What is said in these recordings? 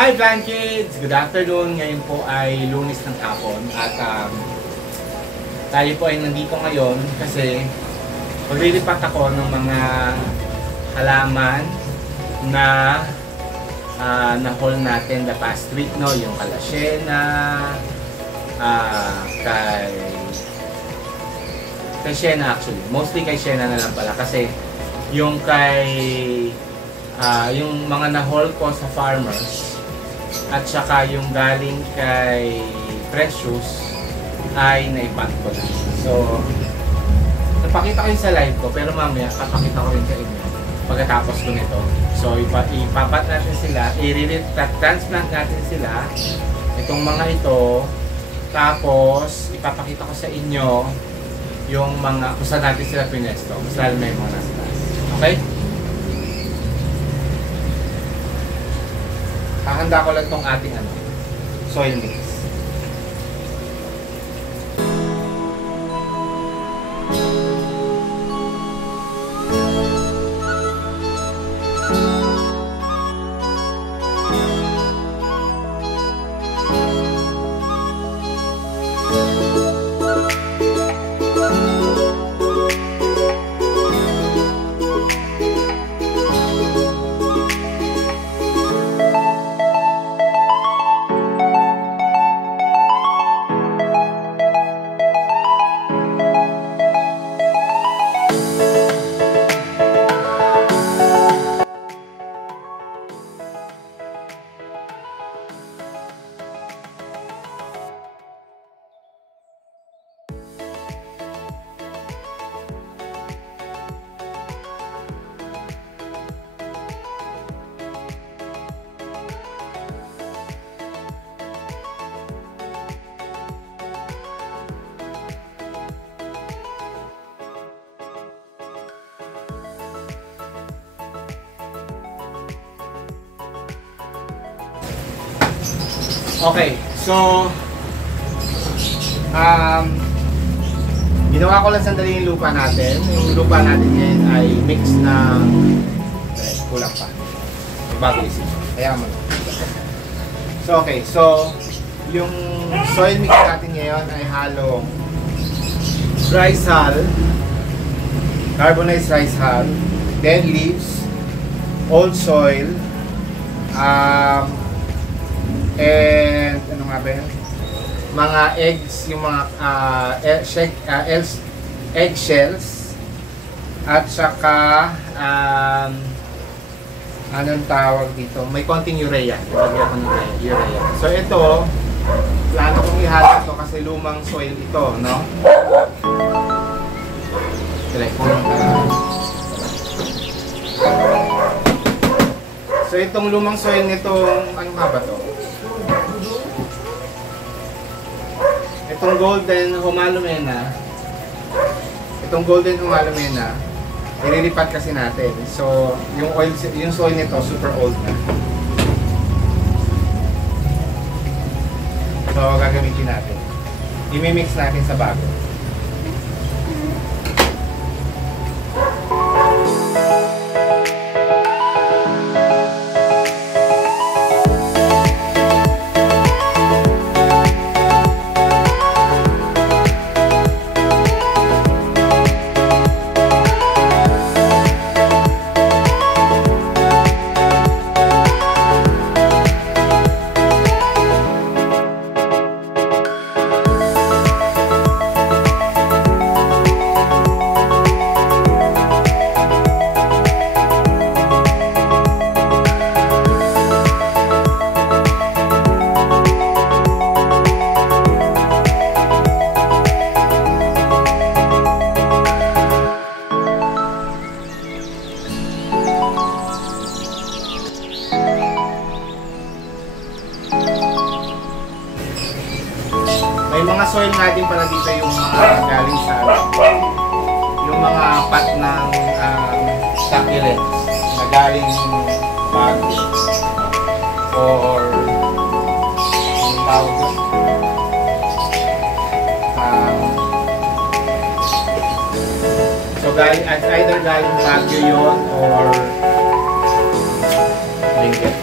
Hi Plan Kids! Good afternoon! Ngayon po ay Lunes ng hapon at tayo po ay nandito ngayon kasi maglilipat ako ng mga halaman na na-haul natin the past week, no? Yung Kalashena, kay Shena actually. Mostly kay Shena na lang pala kasi yung yung mga na-haul ko sa farmers at saka yung galing kay Precious ay naipat ko na. So, napakita ko yun sa live ko pero mamaya papakita ko rin sa inyo pagkatapos ko nito. So, ipapat natin sila, i-transplant natin sila itong mga ito, tapos ipapakita ko sa inyo yung mga kung saan natin sila pinesto, mas lalo may mga nasa taas. Okay? Hahanda ko lang tong ating soil mix. Okay, so ginawa ko lang sandali yung lupa natin. Yung lupa natin ngayon ay mix ng kulang pa. Bago isip. Kaya mo. So okay, so yung soil mix natin ngayon ay halong rice hull, carbonized rice hull, dead leaves, old soil, and ano nga ba yun? Mga eggs, yung mga eggshells at saka anong tawag dito? May konting urea. Urea. So ito, plano kong ihalo ito kasi lumang soil ito, no? So itong lumang soil nitong ano nga ba to? Itong golden humalumena, ililipat kasi natin. So, yung soil nito super old na. So, gagamitin natin. I-mix natin sa bago. May mga soil nga din pala dito yung mga galing sa yung mga pat ng succulents na galing Baguio or yung tawag doon. So galing, either galing Baguio yun or Benguet.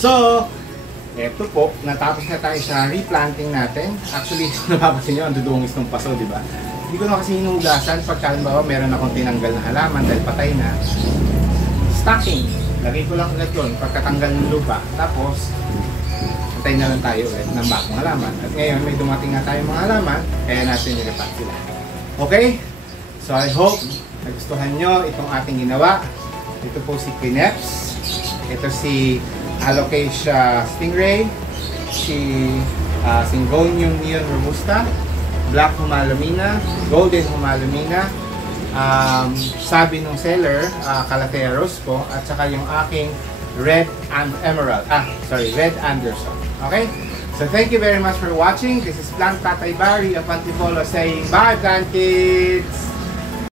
So, eto po, natapos na tayo sa replanting natin. Actually, napapansin nyo, ang dudungis ng paso, di ba? Hindi ko na kasi hinugasan pagka halimbawa meron akong tinanggal na halaman dahil patay na. Stocking. Lagay ko lang ulit yun pagkatanggal ng lupa. Tapos, patay na lang tayo ulit ng bagong halaman. At ngayon, may dumating na tayong mga halaman, kaya natin nilipat sila. Okay? So, I hope nagustuhan nyo itong ating ginawa. Ito po si Quineps. Ito si Alocasia stingray. Si Syngonium neon robusta. Black Humalomina. Golden Humalomina. Sabi nung seller, Calathea rosco. At saka yung aking Red Red Anderson. Okay? So thank you very much for watching. This is Plant Tatay Barry of Antipolo saying bye, plant kids!